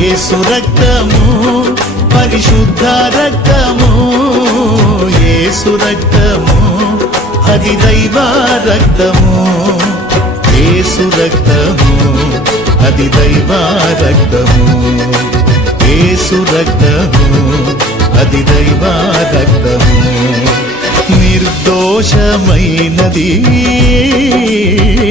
ఏసు రక్తము పరిశుద్ధ రక్తము ఏసు రక్తము అది దైవ రక్తము ఏసు రక్తము అది దైవ రక్తము ఏసు రక్తము అది దైవ రక్తము నిర్దోషమైనది